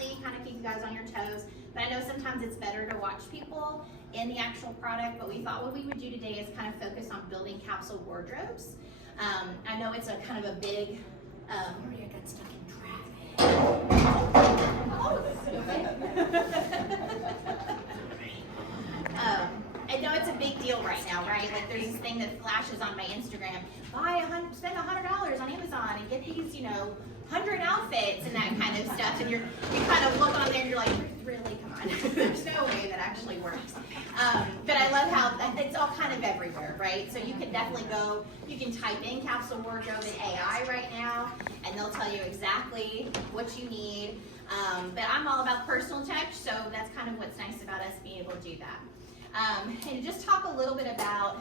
definitely kind of keep you guys on your toes. But I know sometimes it's better to watch people in the actual product, but we thought what we would do today is kind of focus on building capsule wardrobes. I know it's a kind of a big, sorry, I got stuck in traffic. I know it's a big deal right now, right? Like there's this thing that flashes on my Instagram, spend $100 on Amazon and get these, 100 outfits and that kind of stuff. And you kind of look on there and you're like, really, come on. There's no way that actually works. But I love how it's all kind of everywhere, right? So you can definitely go, you can type in capsule wardrobe in AI right now, and they'll tell you exactly what you need. But I'm all about personal touch, so that's kind of what's nice about us being able to do that. And just talk a little bit about,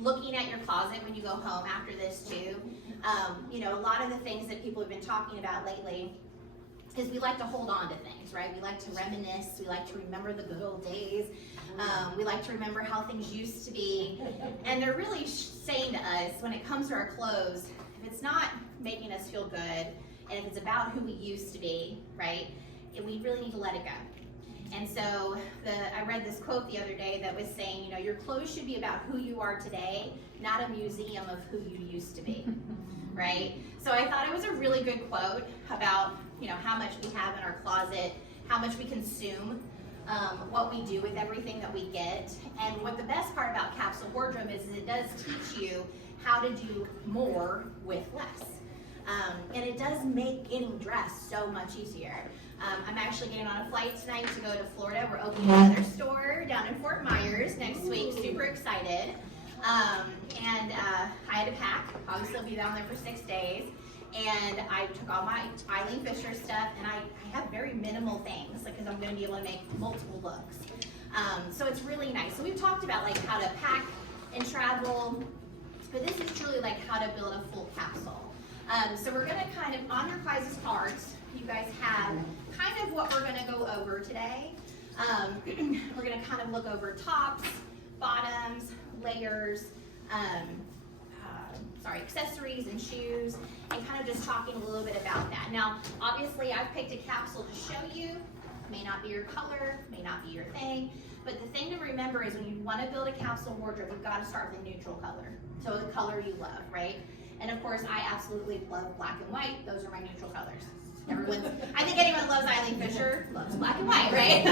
looking at your closet when you go home after this too. A lot of the things that people have been talking about lately is we like to hold on to things, right? We like to reminisce, we like to remember the good old days. We like to remember how things used to be. And they're really saying to us, when it comes to our clothes, if it's not making us feel good, and if it's about who we used to be, right, we really need to let it go. And so I read this quote the other day that was saying, your clothes should be about who you are today, not a museum of who you used to be, right? So I thought it was a really good quote about, how much we have in our closet, how much we consume, what we do with everything that we get. And what the best part about capsule wardrobe is it does teach you how to do more with less. And it does make getting dressed so much easier. I'm actually getting on a flight tonight to go to Florida. We're opening another store down in Fort Myers next week. Super excited. And I had to pack. Obviously, I'll be down there for 6 days. And I took all my EILEEN Fisher stuff, and I have very minimal things because I'm going to be able to make multiple looks. So it's really nice. So we've talked about like how to pack and travel, but this is truly like how to build a full capsule. So we're going to kind of, on your guys' cards, you guys have kind of what we're going to go over today. We're going to kind of look over tops, bottoms, layers, accessories and shoes, and kind of just talking a little bit about that. Now, obviously, I've picked a capsule to show you. May not be your color, may not be your thing, but the thing to remember is when you want to build a capsule wardrobe, you've got to start with a neutral color. So the color you love, right? And of course, I absolutely love black and white. Those are my neutral colors. I think anyone that loves EILEEN Fisher loves black and white, right?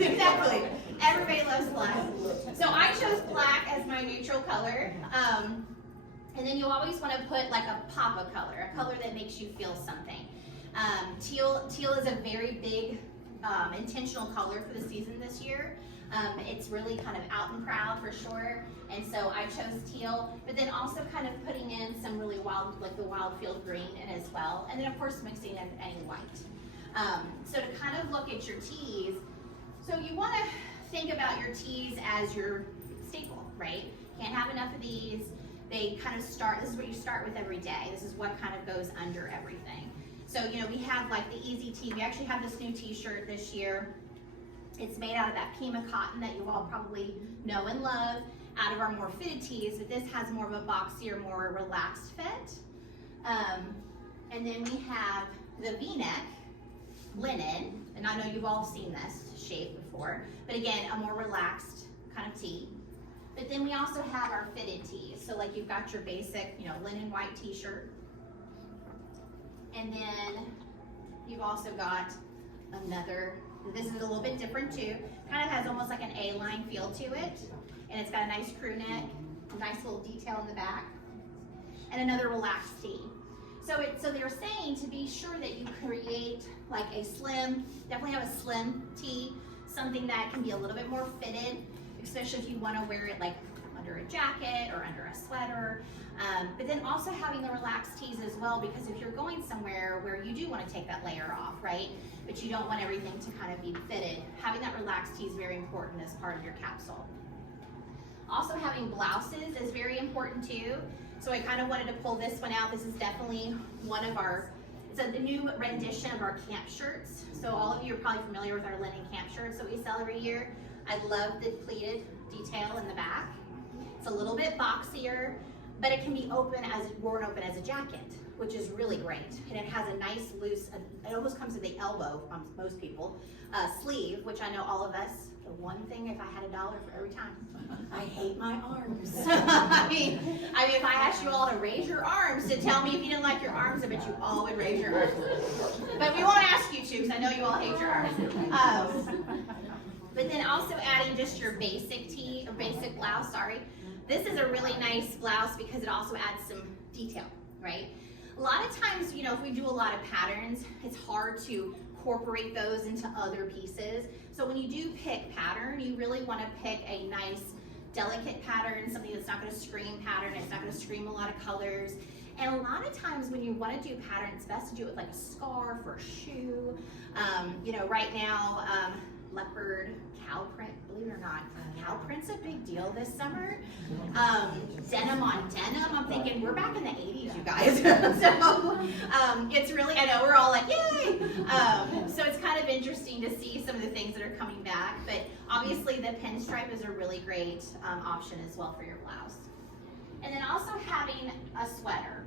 Exactly. Everybody loves black. So I chose black as my neutral color. And then you always want to put like a pop of color, a color that makes you feel something. Teal is a very big intentional color for the season this year. It's really kind of out and proud for sure. And so I chose teal, but then also kind of putting in some really wild, like the wild field green in as well. And then of course mixing in any white. So to kind of look at your tees, so you want to think about your tees as your staple, right? Can't have enough of these. They kind of start, this is what you start with every day. This is what kind of goes under everything. So, we have like the easy tee. We actually have this new t-shirt this year. It's made out of that Pima cotton that you all probably know and love, out of our more fitted tees, but this has more of a boxier, more relaxed fit. And then we have the V-neck linen, and I know you've all seen this shape before, but again, a more relaxed kind of tee. But then we also have our fitted tees. So like you've got your basic, linen white t-shirt. And then you've also got another, this is a little bit different too. Kind of has almost like an A-line feel to it. And it's got a nice crew neck, a nice little detail in the back, and another relaxed tee. So they're saying to be sure that you create like a slim, definitely have a slim tee, something that can be a little bit more fitted, especially if you want to wear it like under a jacket or under a sweater. But then also having the relaxed tees as well, because if you're going somewhere where you do want to take that layer off, right? But you don't want everything to kind of be fitted, having that relaxed tee is very important as part of your capsule. Also having blouses is very important too. So I kind of wanted to pull this one out. This is definitely one of our, it's a new rendition of our camp shirts. So all of you are probably familiar with our linen camp shirts that we sell every year. I love the pleated detail in the back. It's a little bit boxier, but it can be worn open as a jacket, which is really great. And it has a nice loose, it almost comes to the elbow on most people, sleeve, which I know all of us, the one thing if I had $1 for every time, I hate my arms. I mean, if I asked you all to raise your arms to tell me if you didn't like your arms, I bet you all would raise your arms. But we won't ask you to, because I know you all hate your arms. But then also adding just your basic tee, or basic blouse, sorry. This is a really nice blouse because it also adds some detail, right? A lot of times, if we do a lot of patterns, it's hard to incorporate those into other pieces. So when you do pick pattern, you really want to pick a nice, delicate pattern, something that's not going to scream pattern, it's not going to scream a lot of colors. And a lot of times when you want to do pattern, it's best to do it with like a scarf or a shoe. Right now, leopard, cow print, believe it or not, cow print's a big deal this summer. Denim on denim, I'm thinking we're back in the 80s, you guys. So it's really, I know we're all like, yay! So it's kind of interesting to see some of the things that are coming back, but obviously the pinstripe is a really great option as well for your blouse. And then also having a sweater.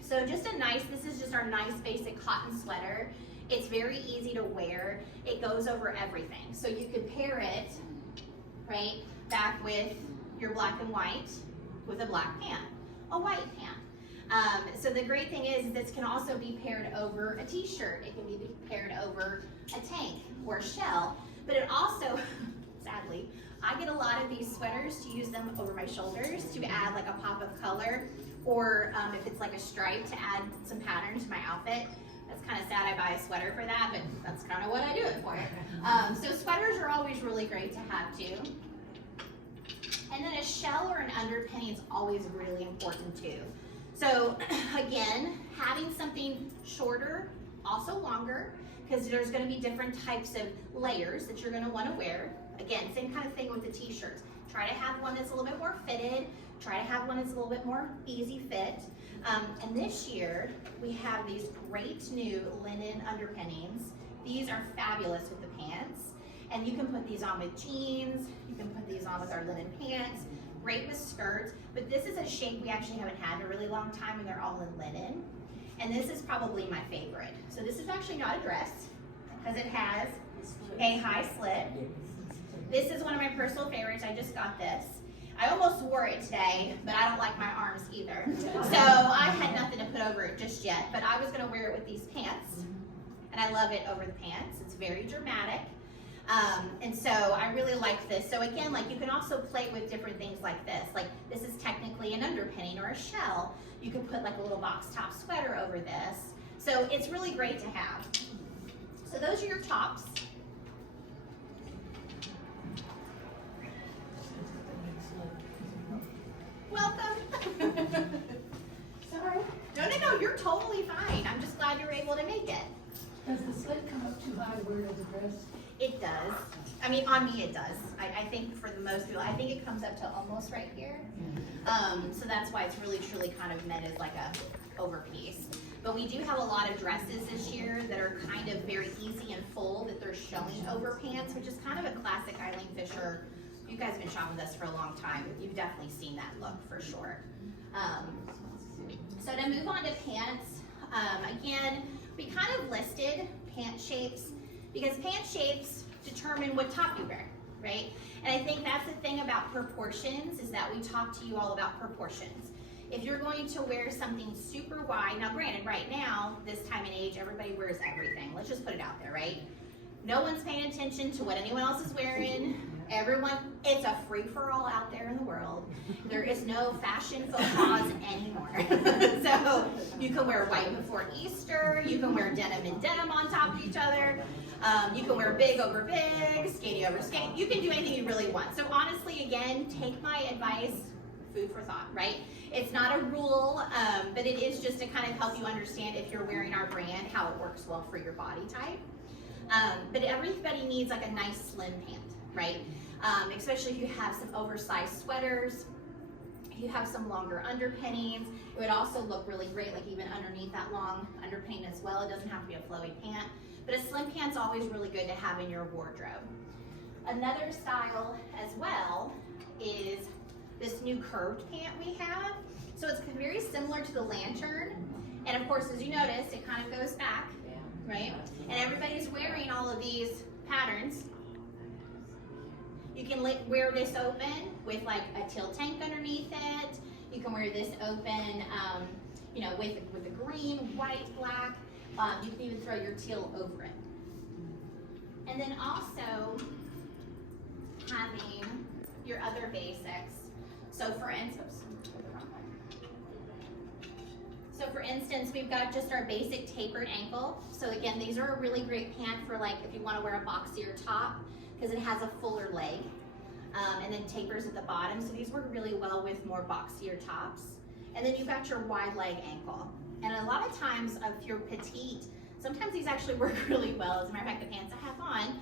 So just this is just our nice basic cotton sweater. It's very easy to wear. It goes over everything. So you could pair it, right, back with your black and white with a black pant, a white pant. So the great thing is this can also be paired over a t-shirt. It can be paired over a tank or a shell. But it also, sadly, I get a lot of these sweaters to use them over my shoulders to add like a pop of color, or if it's like a stripe to add some pattern to my outfit. That's kind of sad I buy a sweater for that, but that's kind of what I do it for. So sweaters are always really great to have too. And then a shell or an underpinning is always really important too. So again, having something shorter, also longer, because there's going to be different types of layers that you're going to want to wear. Again, same kind of thing with the t-shirts. Try to have one that's a little bit more fitted. Try to have one that's a little bit more easy fit. And this year, we have these great new linen underpinnings. These are fabulous with the pants. And you can put these on with jeans. You can put these on with our linen pants. Great with skirts. But this is a shape we actually haven't had in a really long time, and they're all in linen. And this is probably my favorite. So this is actually not a dress, because it has a high slit. This is one of my personal favorites. I just got this. I almost wore it today, but I don't like my arms either. So I had nothing to put over it just yet, but I was gonna wear it with these pants, and I love it over the pants. It's very dramatic. And so I really like this. So again, like you can also play with different things like this. Like this is technically an underpinning or a shell. You can put like a little box top sweater over this. So it's really great to have. So those are your tops. Welcome. Sorry. No, you're totally fine. I'm just glad you were able to make it. Does the slit come up too high to wear it as a dress? It does. I mean, on me it does. I think for the most people, I think it comes up to almost right here. So that's why it's really truly kind of meant as like a overpiece. But we do have a lot of dresses this year that are kind of very easy and full, that they're showing over pants, which is kind of a classic Eileen Fisher. You guys have been shopping with us for a long time. You've definitely seen that look for sure. So to move on to pants, again, we kind of listed pant shapes because pant shapes determine what top you wear, right? And I think that's the thing about proportions, is that we talk to you all about proportions. If you're going to wear something super wide, now granted, right now, this time and age, everybody wears everything. Let's just put it out there, right? No one's paying attention to what anyone else is wearing. Everyone, it's a free-for-all out there in the world. There is no fashion faux pas anymore. So you can wear white before Easter, you can wear denim and denim on top of each other, you can wear big over big, skinny over skinny. You can do anything you really want. So honestly, again, take my advice, food for thought, right? It's not a rule, but it is just to kind of help you understand, if you're wearing our brand, how it works well for your body type. But everybody needs like a nice slim pant, right? Especially if you have some oversized sweaters, if you have some longer underpinnings. It would also look really great, like even underneath that long underpinning as well. It doesn't have to be a flowy pant, but a slim pant's always really good to have in your wardrobe. Another style as well is this new curved pant we have. So it's very similar to the lantern, And of course, as you noticed, it kind of goes back, right? And everybody's wearing all of these patterns. You can wear this open with like a teal tank underneath it. You can wear this open, you know, with the green, white, black. You can even throw your teal over it. And then also having your other basics. So for instance, we've got just our basic tapered ankle. So again, these are a really great pant for like if you want to wear a boxier top because it has a fuller leg. And then tapers at the bottom. So these work really well with more boxier tops. And then you've got your wide leg ankle. And a lot of times if you're petite, sometimes these actually work really well. As a matter of fact, the pants I have on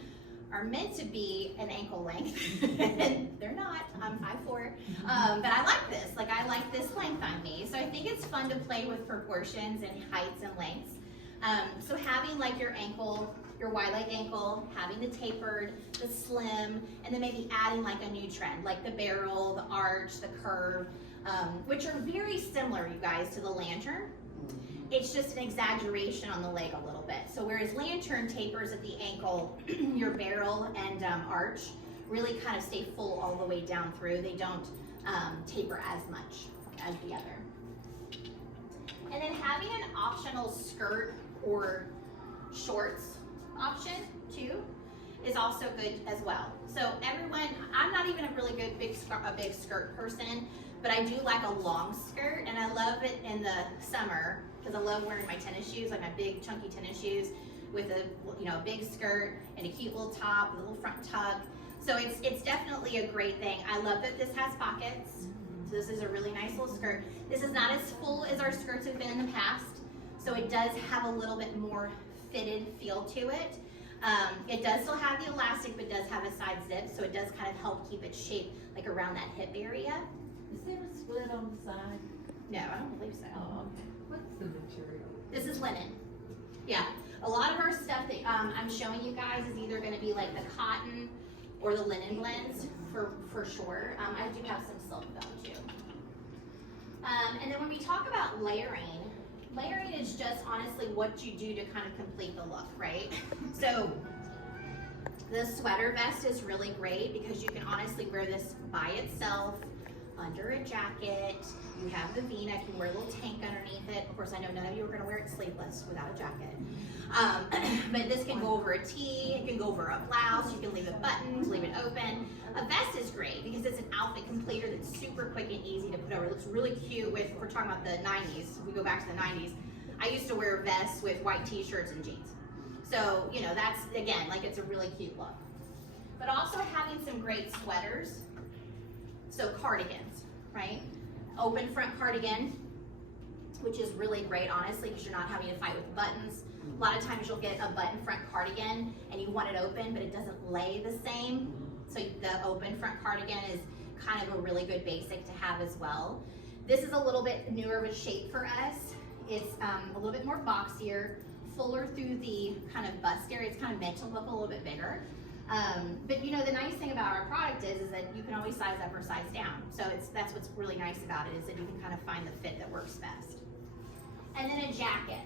are meant to be an ankle length. And they're not, I'm 5'4". But I like this, like I like this length on me. So I think it's fun to play with proportions and heights and lengths. So having like your ankle, your wide leg ankle, having the tapered, the slim, and then maybe adding like a new trend, like the barrel, the arch, the curve, which are very similar, you guys, to the lantern. It's just an exaggeration on the leg a little bit. So whereas lantern tapers at the ankle, your barrel and arch really kind of stay full all the way down through. They don't taper as much as the other. And then having an optional skirt or shorts option too is also good as well. So everyone, I'm not even a really good big skirt person, but I do like a long skirt, and I love it in the summer because I love wearing my tennis shoes, like my big chunky tennis shoes with a a big skirt and a cute little top, with a little front tuck. So it's definitely a great thing. I love that this has pockets. So this is a really nice little skirt. This is not as full as our skirts have been in the past, so it does have a little bit more fitted feel to it. It does still have the elastic, but does have a side zip, so it does kind of help keep it shaped like around that hip area. Is there a split on the side? No, I don't believe so. Oh, okay. What's the material? This is linen. Yeah, a lot of our stuff that I'm showing you guys is either going to be like the cotton or the linen blends for sure. I do have some silk though too. And then when we talk about layering is just honestly what you do to kind of complete the look, right? So the sweater vest is really great because you can honestly wear this by itself, under a jacket. You have the V-neck, you can wear a little tank underneath it. Of course, I know none of you are gonna wear it sleeveless without a jacket. But this can go over a tee, it can go over a blouse, you can leave it buttoned, leave it open. A vest is great because it's an outfit completer that's super quick and easy to put over. It looks really cute with, if we're talking about the 90s, if we go back to the 90s, I used to wear vests with white t-shirts and jeans. So, that's, again, like it's a really cute look. But also having some great sweaters. So cardigans, right? Open front cardigan, which is really great, honestly, because you're not having to fight with the buttons. A lot of times you'll get a button front cardigan and you want it open, but it doesn't lay the same. So the open front cardigan is kind of a really good basic to have as well. This is a little bit newer of a shape for us. It's a little bit more boxier, fuller through the kind of bust area. It's kind of meant to look a little bit bigger. But the nice thing about our product is that you can always size up or size down. So that's what's really nice about it, is that you can kind of find the fit that works best. And then a jacket.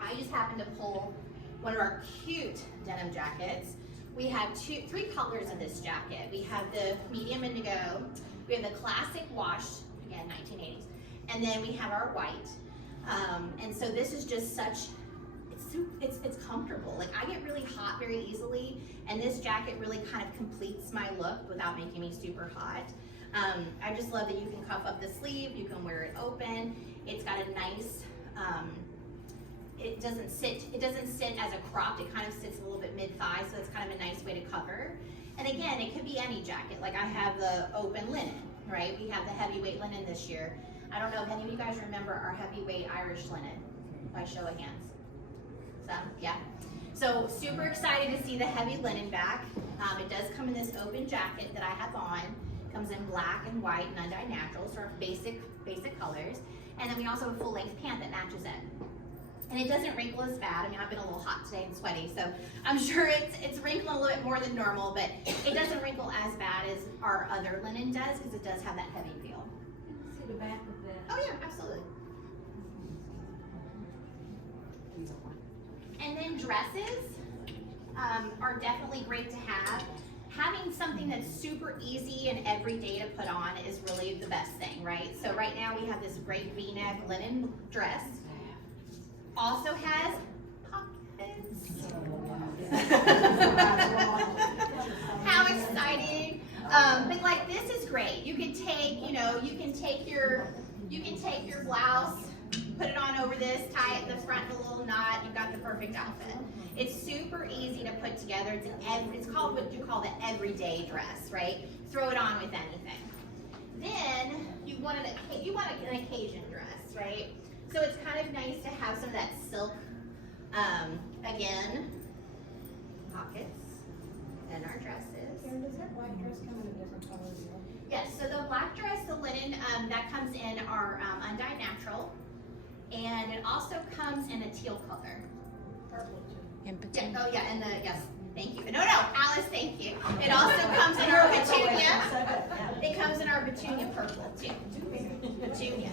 I just happened to pull one of our cute denim jackets. We have three colors in this jacket. We have the medium indigo, we have the classic washed, again 1980s, and then we have our white. And so this is just such, it's comfortable. Like I get really hot very easily, and this jacket really kind of completes my look without making me super hot. I just love that you can cuff up the sleeve, you can wear it open. It's got a nice, it doesn't sit as a cropped, it kind of sits a little bit mid-thigh, so it's kind of a nice way to cover. And again, it could be any jacket. Like I have the open linen, right? We have the heavyweight linen this year. I don't know if any of you guys remember our heavyweight Irish linen, by show of hands. Some, yeah. So super excited to see the heavy linen back. It does come in this open jacket that I have on. Comes in black and white and undyed naturals, sort of basic colors. And then we also have a full length pant that matches it. And it doesn't wrinkle as bad. I mean, I've been a little hot today and sweaty, so I'm sure it's wrinkling a little bit more than normal, but it doesn't wrinkle as bad as our other linen does, because it does have that heavy feel. Can you see the back of that? Oh yeah, absolutely. And then dresses are definitely great to have. Having something that's super easy and everyday to put on is really the best thing, right? So right now we have this great V-neck linen dress. Also has pockets. How exciting. But like this is great. You can take, you can take your blouse, put it on over this, tie it in the front in a little knot, you've got the perfect outfit. It's super easy to put together. It's called what you call the everyday dress, right? Throw it on with anything. Then you want an occasion dress, right? So it's kind of nice to have some of that silk, again, pockets in our dresses. Karen, does that white dress come in a different color as well? Yes, so the black dress, the linen, that comes in our undyed natural, and it also comes in a teal color. Purple too. Yeah, oh yeah, and yes, thank you. No, Alice, thank you. It also comes in our petunia. It comes in our petunia purple too. Petunia.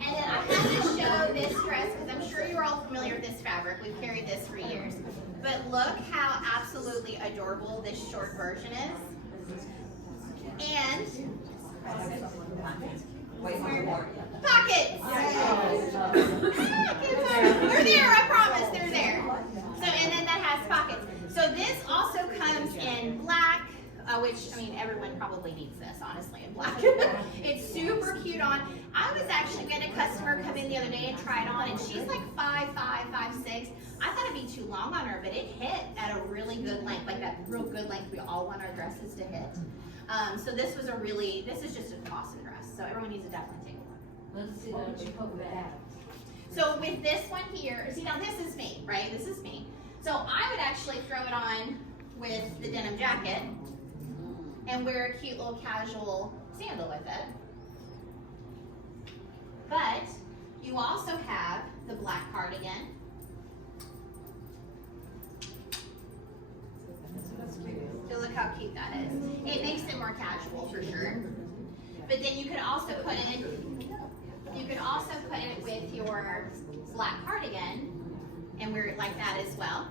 And then I have to show this dress because I'm sure you're all familiar with this fabric. We've carried this for years. But look how absolutely adorable this short version is. And pockets. They're there, I promise, they're there. So, and then that has pockets. So this also comes in black, which, I mean, everyone probably needs this, honestly, in black. It's super cute on. I was actually, we had a customer come in the other day and try it on, and she's like 5'5", 5'6". I thought it'd be too long on her, but it hit at a really good length, like that real good length we all want our dresses to hit. So this is just an awesome dress. So everyone needs to definitely take a look. Let's see what you put that. So with this one here, see now this is me, right? This is me. So I would actually throw it on with the denim jacket and wear a cute little casual sandal with it. But you also have the black cardigan. So look how cute that is. It makes it more casual for sure. But then you could also put it with your black cardigan and wear it like that as well.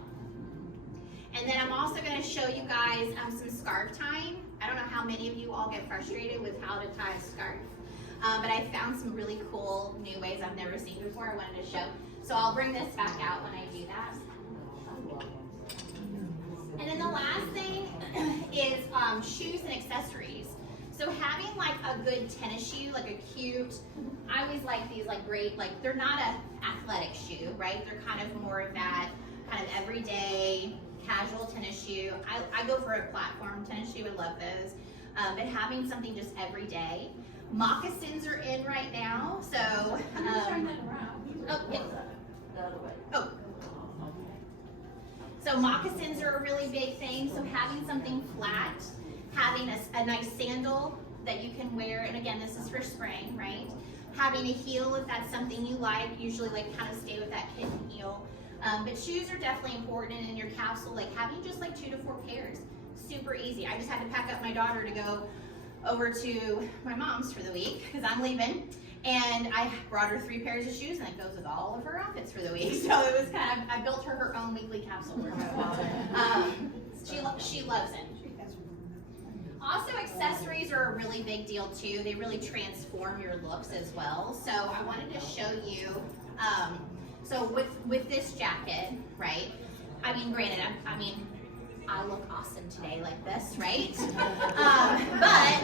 And then I'm also going to show you guys some scarf tying. I don't know how many of you all get frustrated with how to tie a scarf. But I found some really cool new ways I've never seen before I wanted to show. So I'll bring this back out when I do that. And then the last thing is shoes and accessories. So having like a good tennis shoe, like a cute, I always like these like great, like they're not an athletic shoe, right? They're kind of more of that kind of everyday casual tennis shoe. I go for a platform tennis shoe, I love those. But having something just everyday. Moccasins are in right now, so. Turn that around. Oh, yeah. The other way. Oh. So moccasins are a really big thing. So having something flat, having a nice sandal that you can wear, and again, this is for spring, right? Having a heel if that's something you like, usually like kind of stay with that kitten heel. But shoes are definitely important, and in your capsule, like having just like 2 to 4 pairs, super easy. I just had to pack up my daughter to go over to my mom's for the week because I'm leaving. And I brought her 3 pairs of shoes, and it goes with all of her outfits for the week. So it was kind of, I built her own weekly capsule wardrobe. She loves it. Also, accessories are a really big deal too. They really transform your looks as well. So I wanted to show you, so with this jacket, right? I mean, granted, I look awesome today like this, right? But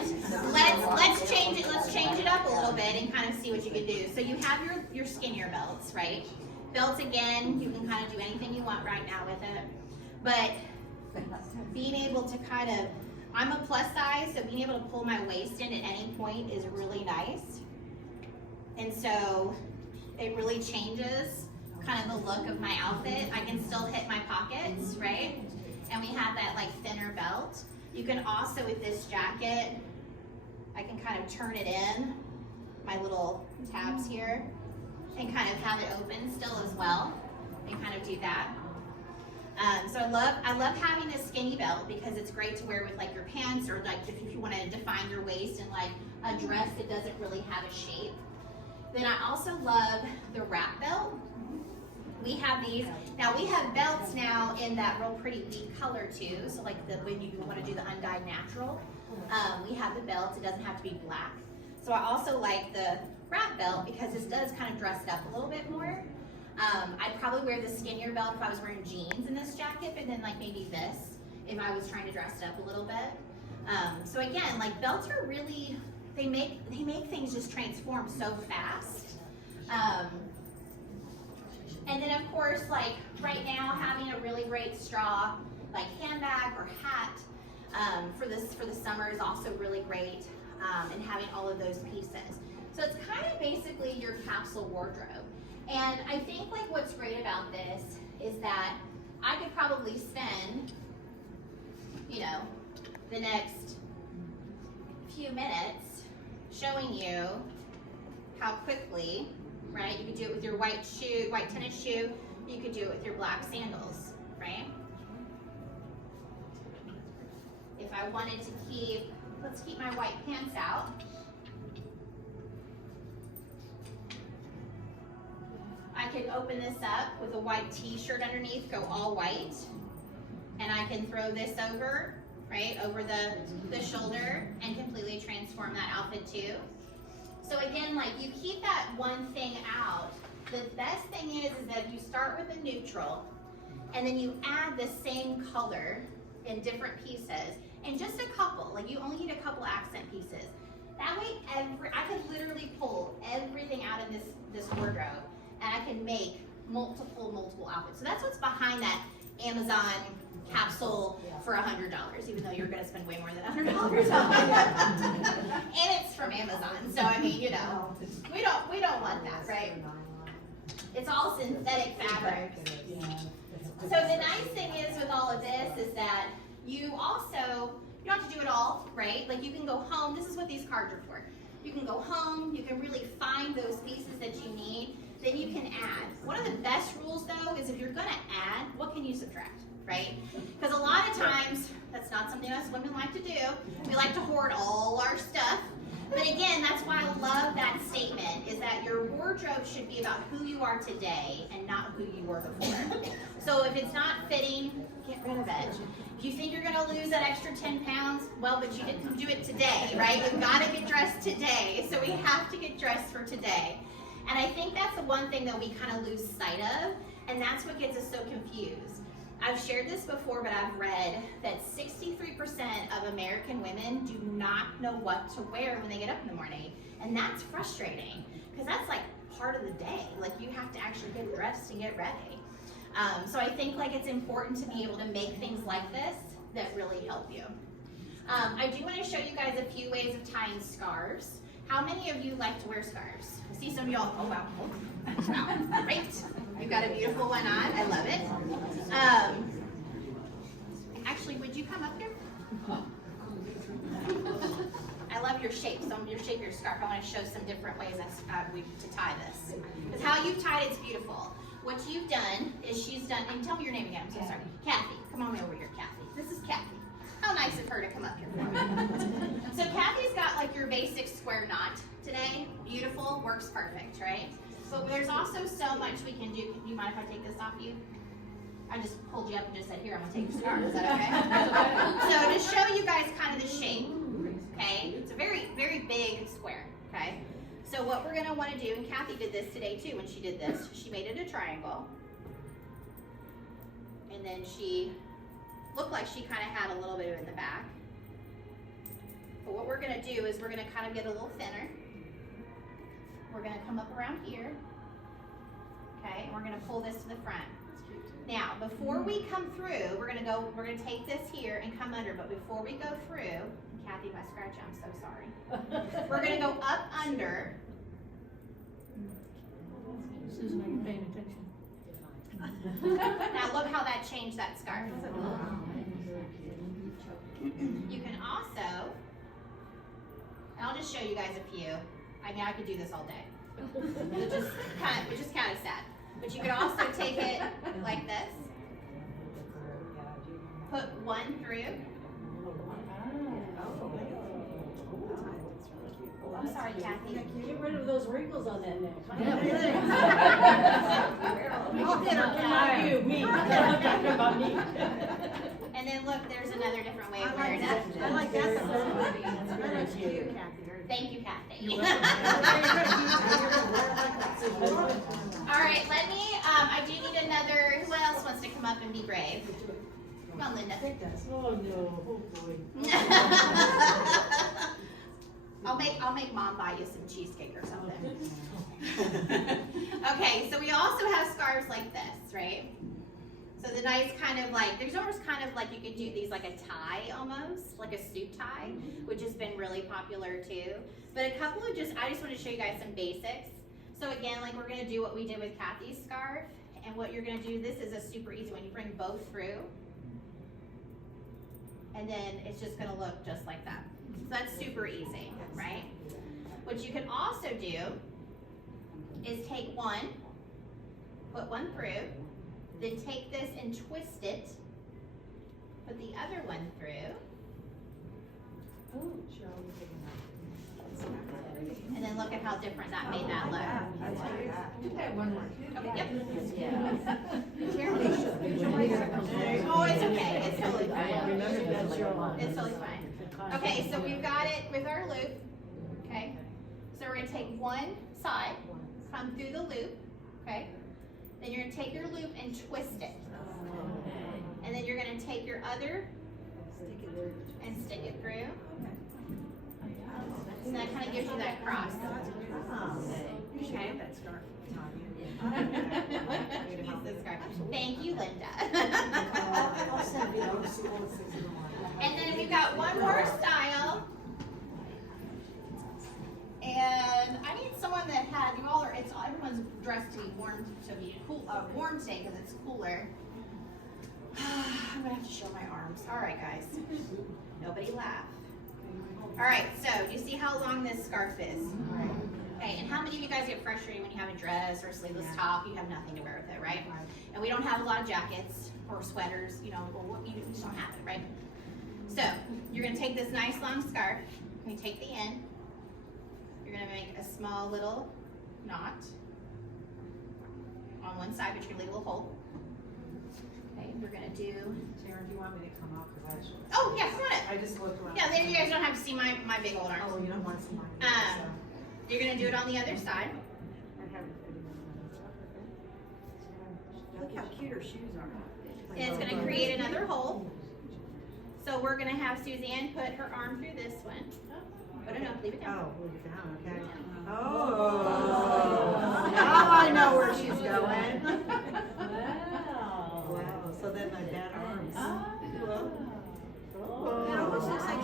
let's change it. Let's change it up a little bit and kind of see what you can do. So you have your skinnier belts, right? Belts again, you can kind of do anything you want right now with it. But being able to kind of, I'm a plus size, so being able to pull my waist in at any point is really nice. And so it really changes kind of the look of my outfit. I can still hit my pockets, right? And we have that like thinner belt. You can also, with this jacket, I can kind of turn it in, my little tabs here, and kind of have it open still as well, and kind of do that. So I love having a skinny belt because it's great to wear with like your pants, or like if you want to define your waist in like a dress that doesn't really have a shape. Then I also love the wrap belt. We have these. Now we have belts now in that real pretty wheat color too. So like when you want to do the undyed natural, we have the belts. It doesn't have to be black. So I also like the wrap belt because this does kind of dress it up a little bit more. I'd probably wear the skinnier belt if I was wearing jeans in this jacket, and then like maybe this if I was trying to dress it up a little bit. So again, like belts are really, they make things just transform so fast. And then of course, like right now, having a really great straw like handbag or hat for the summer is also really great, and having all of those pieces. So it's kind of basically your capsule wardrobe. And I think like what's great about this is that I could probably spend, you know, the next few minutes showing you how quickly, right? You could do it with your white tennis shoe. You could do it with your black sandals, right? If I wanted to let's keep my white pants out. I could open this up with a white t-shirt underneath, go all white. And I can throw this over, right, over the shoulder and completely transform that outfit too. So again, like you keep that one thing out. The best thing is that you start with a neutral and then you add the same color in different pieces and just a couple, like you only need a couple accent pieces. That way I could literally pull everything out of this wardrobe and I can make multiple outfits. So that's what's behind that Amazon capsule for $100, even though you're gonna spend way more than $100 on it. And it's from Amazon, so I mean, you know, we don't want that, right? It's all synthetic fabric. So the nice thing is with all of this is that you don't have to do it all, right? Like you can go home, this is what these cards are for. You can go home, you can really find those pieces that you need, then you can add. One of the best rules though is if you're gonna add, what can you subtract, right? Because a lot of times, that's not something us women like to do. We like to hoard all our stuff. But again, that's why I love that statement, is that your wardrobe should be about who you are today and not who you were before. So if it's not fitting, get rid of it. If you think you're gonna lose that extra 10 pounds, well, but you didn't do it today, right? We've gotta get dressed today, so we have to get dressed for today. And I think that's the one thing that we kind of lose sight of, and that's what gets us so confused. I've shared this before, but I've read that 63% of American women do not know what to wear when they get up in the morning. And that's frustrating, because that's like part of the day. Like you have to actually get dressed and get ready. So I think like it's important to be able to make things like this that really help you. I do want to show you guys a few ways of tying scarves. How many of you like to wear scarves? I see some of y'all, oh wow, wow, great. You've got a beautiful one on, I love it. Actually, would you come up here? I love your shape, your shape of your scarf. I want to show some different ways to tie this. Because how you've tied it's beautiful. What you've done is she's done, and tell me your name again, I'm so sorry. Kathy, come on over here, Kathy. This is Kathy. How nice of her to come up here for me. So Kathy's got like your basic square knot today. Beautiful, works perfect, right? But there's also so much we can do. Do you mind if I take this off you? I just pulled you up and just said, here, I'm gonna take your scarf. Is that okay? So to show you guys kind of the shape, okay? It's a very, very big square, okay? So what we're gonna wanna do, and Kathy did this today too when she did this, she made it a triangle. And then she looked like she kind of had a little bit of it in the back. But what we're gonna do is we're gonna kind of get a little thinner. We're gonna come up around here, okay, and we're gonna pull this to the front. Now, before we come through, we're gonna take this here and come under, but before we go through, Kathy, if I scratch you, I'm so sorry. We're gonna go up under. Susan, are you paying attention? Now look how that changed that scarf. You can also, and I'll just show you guys a few. I mean, I could do this all day. Which is kind of sad. But you could also take it like this. Put one through. I'm sorry, Kathy. Get rid of those wrinkles on that neck. Not you, me. I'm talking about me. And then look, there's another different way of wearing it. I like that. That's cute, Kathy. Thank you, Kathy. All right, let me, I do need another, who else wants to come up and be brave? Come on, Linda. Oh, no, oh, boy. I'll make mom buy you some cheesecake or something. Okay, so we also have scarves like this, right? So the nice kind of like, there's almost kind of like you could do these like a tie almost, like a suit tie, which has been really popular too. But a couple of I just want to show you guys some basics. So again, like we're gonna do what we did with Kathy's scarf, and what you're gonna do, this is a super easy one. You bring both through, and then it's just gonna look just like that. So that's super easy, right? What you can also do is take one, put one through, then take this and twist it, put the other one through, and then look at how different that made that look. Okay, one more. Okay, yep. Yeah. Oh, it's okay, it's totally I fine. remember that's your one. It's totally fine. Okay, so we've got it with our loop, okay? So we're gonna take one side, come through the loop, okay? Then you're gonna take your loop and twist it. And then you're gonna take your other and stick it through. So that kind of gives you that cross. Okay. Use this scarf. Thank you, Linda. And then we've got one more style. And I need someone that has, everyone's dressed to be warm, so be warm today because it's cooler. I'm gonna have to show my arms. All right, guys. Nobody laugh. All right, so you see how long this scarf is? Okay, and how many of you guys get frustrated when you have a dress or a sleeveless top, you have nothing to wear with it, right? And we don't have a lot of jackets or sweaters, you just don't have it, right? So you're gonna take this nice long scarf, you take the end, you're gonna make a small little knot on one side, but you're gonna leave a little hole. Okay, we're gonna do. Taryn, do you want me to come up? Oh yeah, come on up. I just looked around. Yeah, there you guys don't have to see my big old arms. Oh, you don't want to see mine. You're gonna do it on the other side. Look how cute her shoes are. And it's gonna create another hole. So we're gonna have Suzanne put her arm through this one. Put it up, leave it down. Oh, leave it down, okay. Oh, now I know where she's going. Wow, so then my bad arms. It almost looks like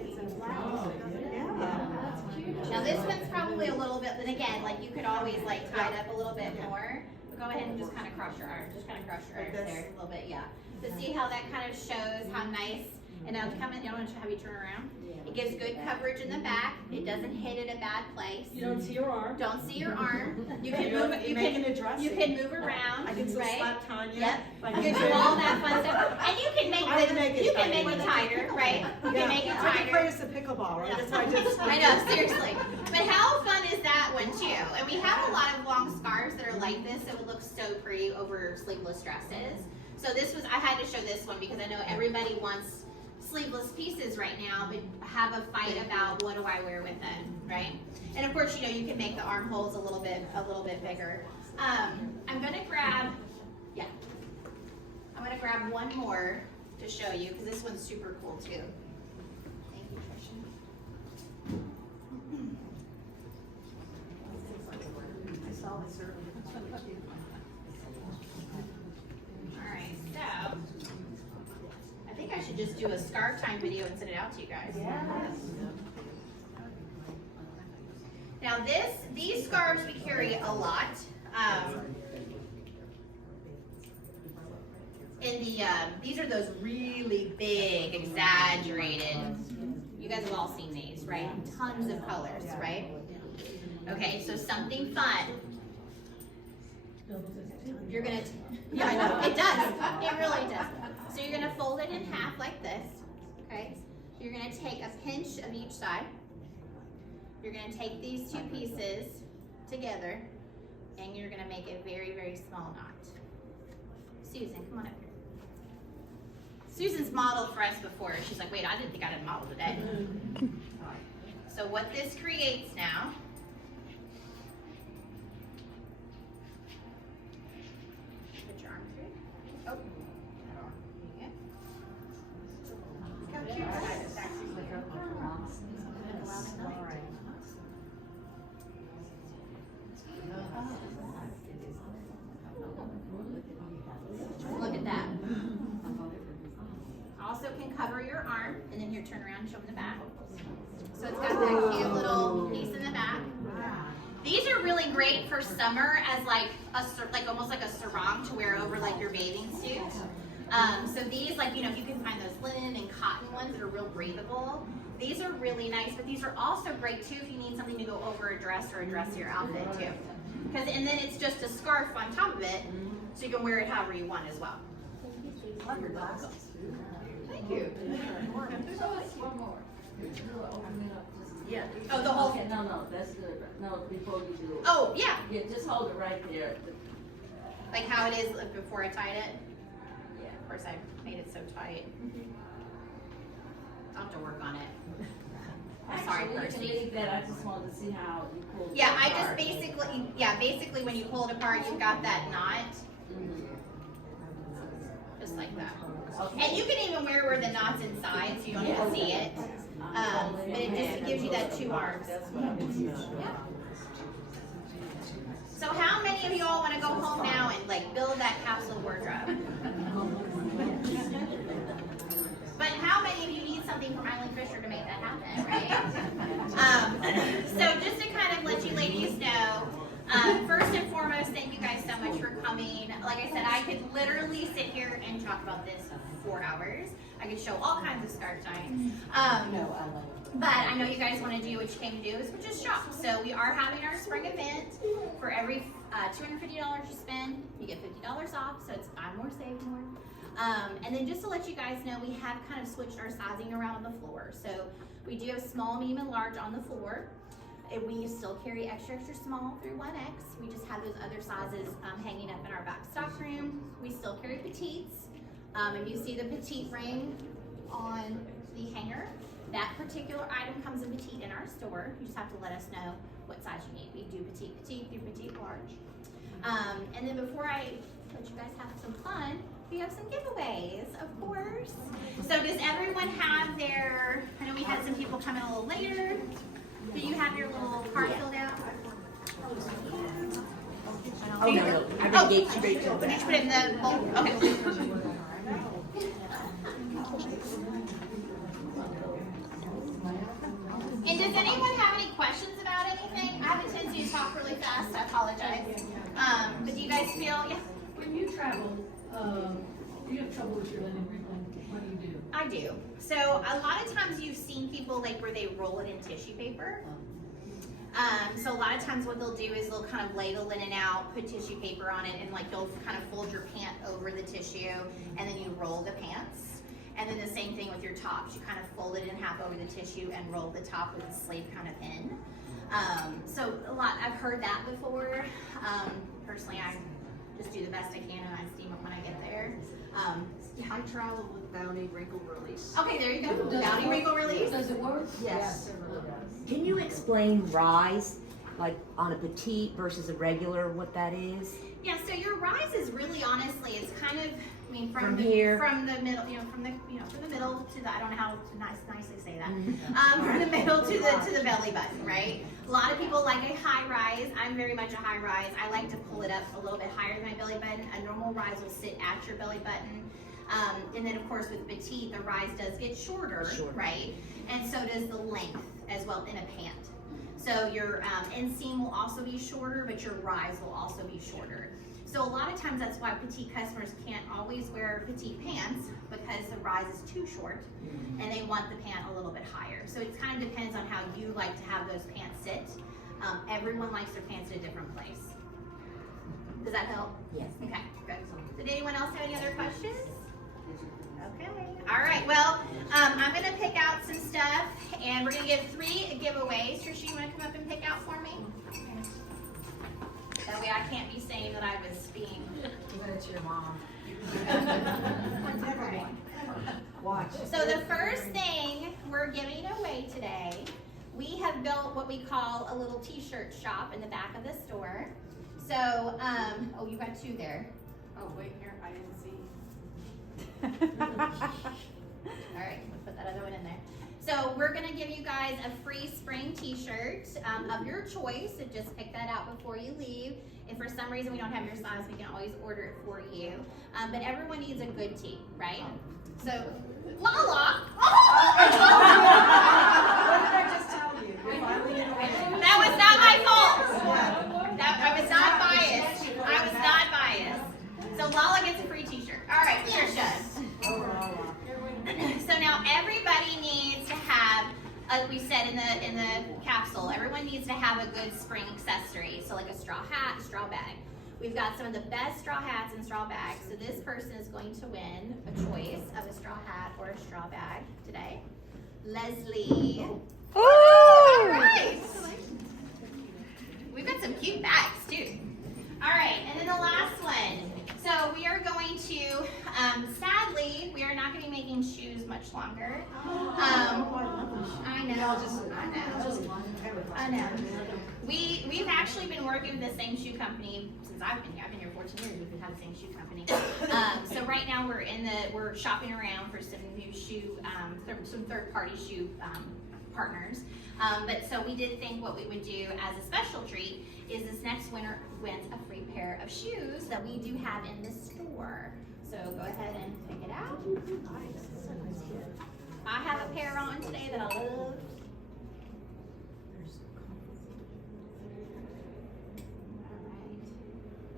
it's a blouse. Yeah. Now this one's probably a little bit, then again, like you could always like tie it up a little bit more. But go ahead and just kind of cross your arms. Just kind of cross your arms there a little bit, yeah. To see how that kind of shows how nice, and now come in, I don't want to have you turn around. It gives good coverage in the back. It doesn't hit at a bad place. You don't see your arm. Don't see your arm. You can move it. You can move around. I can still right? slap Tanya. Yep. Like You can do all that fun stuff, and you can make it tighter, right? You can make it I can play tighter. us a pickleball, right? That's why I just. I know, seriously. But how fun is that one too? And we have a lot of long scarves that are like this that would look so pretty over sleeveless dresses. So I had to show this one because I know everybody wants sleeveless pieces right now, but have a fight about what do I wear with it, right? And of course, you can make the armholes a little bit bigger. I'm gonna grab one more to show you because this one's super cool too. Thank you, Tricia. I saw this earlier. All right, so I think I should just do a scarf time video and send it out to you guys. Yes. Now these scarves we carry a lot. These are those really big, exaggerated. You guys have all seen these, right? Tons of colors, right? Okay, so something fun. You're gonna, yeah, I know, it does. It really does. So you're gonna fold it in half like this, okay? You're gonna take a pinch of each side. you're gonna take these two pieces together and you're gonna make a very, very small knot. Susan, come on up here. Susan's modeled for us before. She's like, wait, I didn't think I did a model today. So what this creates now, put your arm through. Oh, there you go. Look at that. Also can cover your arm, and then here, turn around and show them the back. So it's got that cute little piece in the back. These are really great for summer as like almost like a sarong to wear over like your bathing suit. So these, like, you know, if you can find those linen and cotton ones that are real breathable, these are really nice, but these are also great too if you need something to go over a dress or a dressier outfit too. And then it's just a scarf on top of it, so you can wear it however you want as well. Love your glasses. Thank you. One more. Yeah. Oh, the whole. Okay, no, that's good. No, before you do it. Oh, yeah. Yeah, just hold it right there. Like how it is before I tied it. Yeah. Of course, I made it so tight. I'll have to work on it. I'm sorry, Actually, you can Percy. leave that. I just wanted to see how you pull it Yeah, I apart. just basically when you pull it apart, you've got that knot, just like that. Okay. And you can even wear where the knot's inside, so you don't even see it. But it just gives you that two arms. Yeah. So how many of you all want to go home now and like build that capsule wardrobe? But how many of you need something from Eileen Fisher to make that happen, right? So just to kind of let you ladies know, first and foremost, thank you guys so much for coming. Like I said, I could literally sit here and talk about this for 4 hours. I could show all kinds of scarf tying. But I know you guys want to do what you came to do, which is shop. So we are having our spring event. For every $250 you spend, you get $50 off. So it's buy more, save more. And then just to let you guys know, we have kind of switched our sizing around on the floor. So we do have small, medium, and large on the floor. And we still carry extra, extra small through 1X. We just have those other sizes hanging up in our back stock room. We still carry petites. And you see the petite ring on the hanger. That particular item comes in petite in our store. You just have to let us know what size you need. We do petite, petite, through petite, large. And then before I let you guys have some fun, we have some giveaways, of course. So does everyone have their, I know we had some people come in a little later. Do you have your little card filled out? Oh, no, I already gave straight to Did you that. put it in the bowl? Okay. And does anyone have any questions about anything? I have a tendency to talk really fast, I apologize. But do you guys feel, yeah? When you travel, do you have trouble with your linen wrinkling? What do you do? I do. So a lot of times you've seen people like where they roll it in tissue paper. So a lot of times what they'll do is they'll kind of lay the linen out, put tissue paper on it, and like you'll kind of fold your pant over the tissue, and then you roll the pants. And then the same thing with your tops. You kind of fold it in half over the tissue and roll the top with a sleeve kind of in. So I've heard that before. Personally, I just do the best I can and I steam it when I get there. I travel with Bounty Wrinkle Release. Okay, there you go. The Bounty Wrinkle Release. Does it work? Yes. it really does. Can you explain rise, like on a petite versus a regular, what that is? Yeah, so your rise is really honestly, it's kind of, I mean, From here? from the middle, from the middle to the, I don't know how to nicely say that, from the middle to the belly button, right? A lot of people like a high rise. I'm very much a high rise. I like to pull it up a little bit higher than my belly button. A normal rise will sit at your belly button. And then of course with petite, the rise does get shorter, right? And so does the length as well in a pant. So your inseam will also be shorter, but your rise will also be shorter. So a lot of times that's why petite customers can't always wear petite pants because the rise is too short and they want the pant a little bit higher. So it kind of depends on how you like to have those pants sit. Everyone likes their pants in a different place. Does that help? Yes. Okay, good. Did anyone else have any other questions? Okay. All right. Well, I'm going to pick out some stuff, and we're going to give 3 giveaways. Trisha, you want to come up and pick out for me? That way I can't be saying that I was being... Give it to your mom. Right. Watch. So the first thing we're giving away today, we have built what we call a little t-shirt shop in the back of the store. So, oh, you got 2 there. Oh, wait, here, I didn't see. All right, we'll put that other one in there. So we're gonna give you guys a free spring t-shirt of your choice. So just pick that out before you leave. If for some reason we don't have your size, we can always order it for you. But everyone needs a good tee, right? So, Lala! What did I just tell you? You're finally in a way. That was not my fault. I was not biased. I was not biased. So Lala gets a free t-shirt. All right, Trisha. So now everybody needs to have, like we said in the capsule, everyone needs to have a good spring accessory. So like a straw hat, straw bag. We've got some of the best straw hats and straw bags. So this person is going to win a choice of a straw hat or a straw bag today. Leslie. All right. We've got some cute bags too. All right, and then the last one. So we are going to, sadly, we are not going to be making shoes much longer. I know. I know. We've actually been working with the same shoe company since I've been here. I've been here 14 years. We've had the same shoe company. So right now we're shopping around for some new shoe, some third-party shoe partners. But so we did think what we would do as a special treat is this next winner wins a free pair of shoes that we do have in the store. So go ahead and pick it out. I have a pair on today that I love.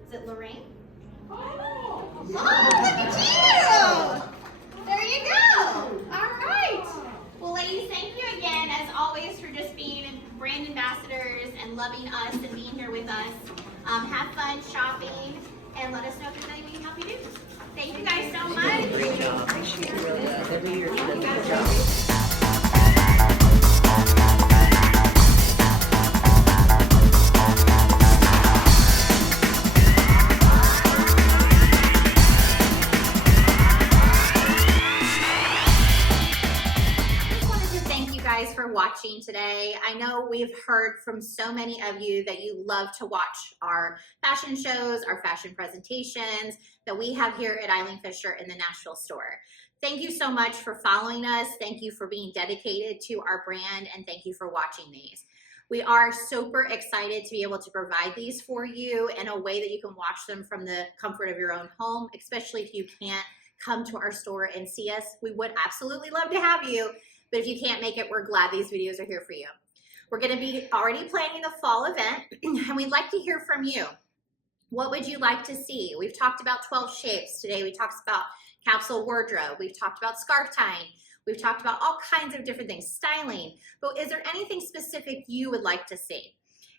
Is it Lorraine? Oh, look at you! There you go. All right. Well, ladies, thank you again, as always, for just being brand ambassadors and loving us and being here with us. Have fun shopping, and let us know if there's anything we can help you do. Thank you guys so much. Great job. Every year she does a good job. For watching today. I know we've heard from so many of you that you love to watch our fashion shows, our fashion presentations that we have here at EILEEN Fisher in the Nashville store. Thank you so much for following us. Thank you for being dedicated to our brand, and thank you for watching these. We are super excited to be able to provide these for you in a way that you can watch them from the comfort of your own home, especially if you can't come to our store and see us. We would absolutely love to have you. But if you can't make it, we're glad these videos are here for you. We're going to be already planning the fall event, and we'd like to hear from you. What would you like to see? We've talked about 12 shapes. Today we talked about capsule wardrobe. We've talked about scarf tying. We've talked about all kinds of different things, styling. But is there anything specific you would like to see?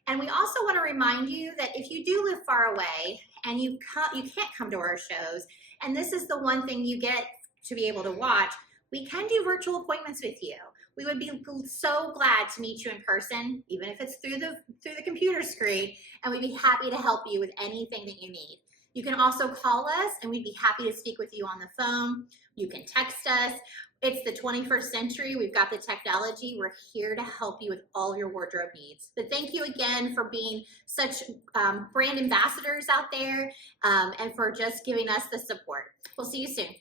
And we also want to remind you that if you do live far away and you can't come to our shows, and this is the one thing you get to be able to watch, we can do virtual appointments with you. We would be so glad to meet you in person, even if it's through the computer screen, and we'd be happy to help you with anything that you need. You can also call us, and we'd be happy to speak with you on the phone. You can text us. It's the 21st century. We've got the technology. We're here to help you with all your wardrobe needs. But thank you again for being such brand ambassadors out there, and for just giving us the support. We'll see you soon.